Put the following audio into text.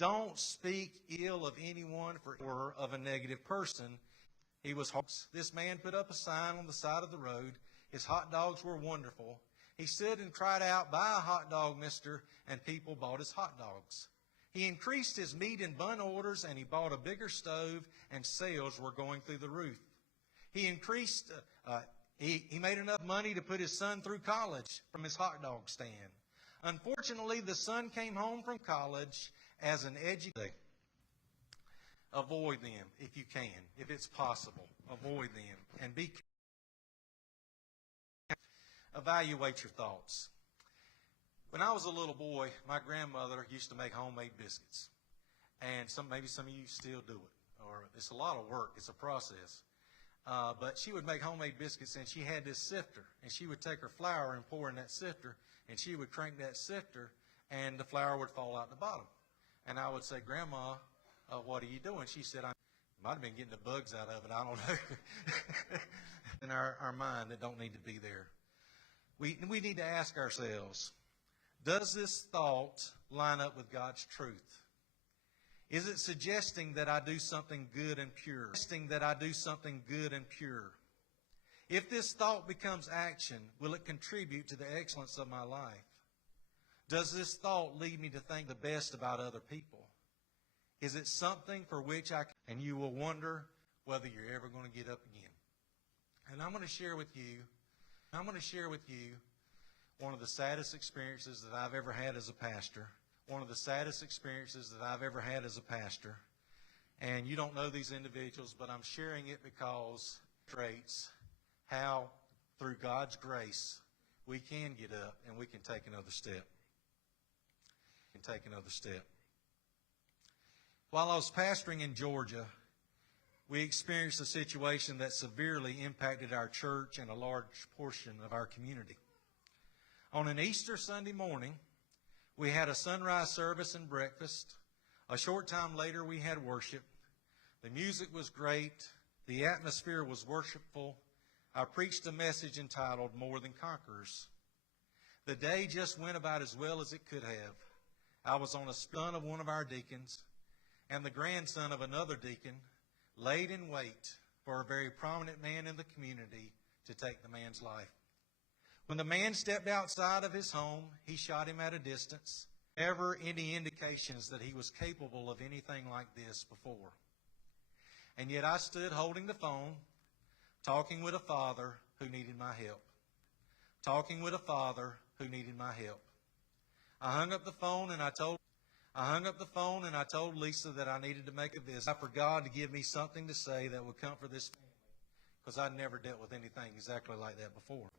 Don't speak ill of anyone or of a negative person. He was homeless. This man put up a sign on the side of the road. His hot dogs were wonderful. He stood and cried out, "Buy a hot dog, mister," and people bought his hot dogs. He increased his meat and bun orders, and he bought a bigger stove, and sales were going through the roof. He increased, he made enough money to put his son through college from his hot dog stand. Unfortunately, the son came home from college as an educator. Avoid them if you can, if it's possible. Avoid them and be careful. Evaluate your thoughts. When I was a little boy, my grandmother used to make homemade biscuits. And maybe some of you still do it. Or it's a lot of work. It's a process. But she would make homemade biscuits, and she had this sifter. And she would take her flour and pour in that sifter, and she would crank that sifter, and the flour would fall out the bottom. And I would say, "Grandma, what are you doing?" She said, "I might have been getting the bugs out of it. I don't know." In our mind that don't need to be there. We need to ask ourselves, does this thought line up with God's truth? Is it suggesting that I do something good and pure? Suggesting that I do something good and pure? If this thought becomes action, will it contribute to the excellence of my life? Does this thought lead me to think the best about other people? Is it something for which and you will wonder whether you're ever going to get up again. And I'm going to share with you one of the saddest experiences that I've ever had as a pastor. One of the saddest experiences that I've ever had as a pastor. And you don't know these individuals, but I'm sharing it because it illustrates how, through God's grace, we can get up and we can take another step. While I was pastoring in Georgia, we experienced a situation that severely impacted our church and a large portion of our community. On an Easter Sunday morning, we had a sunrise service and breakfast. A short time later, we had worship. The music was great. The atmosphere was worshipful. I preached a message entitled "More Than Conquerors." The day just went about as well as it could have. I was on a son of one of our deacons, and the grandson of another deacon laid in wait for a very prominent man in the community to take the man's life. When the man stepped outside of his home, he shot him at a distance. Never any indications that he was capable of anything like this before. And yet I stood holding the phone, talking with a father who needed my help. I hung up the phone and I told Lisa that I needed to make a visit for God to give me something to say that would comfort this family, because I'd never dealt with anything exactly like that before.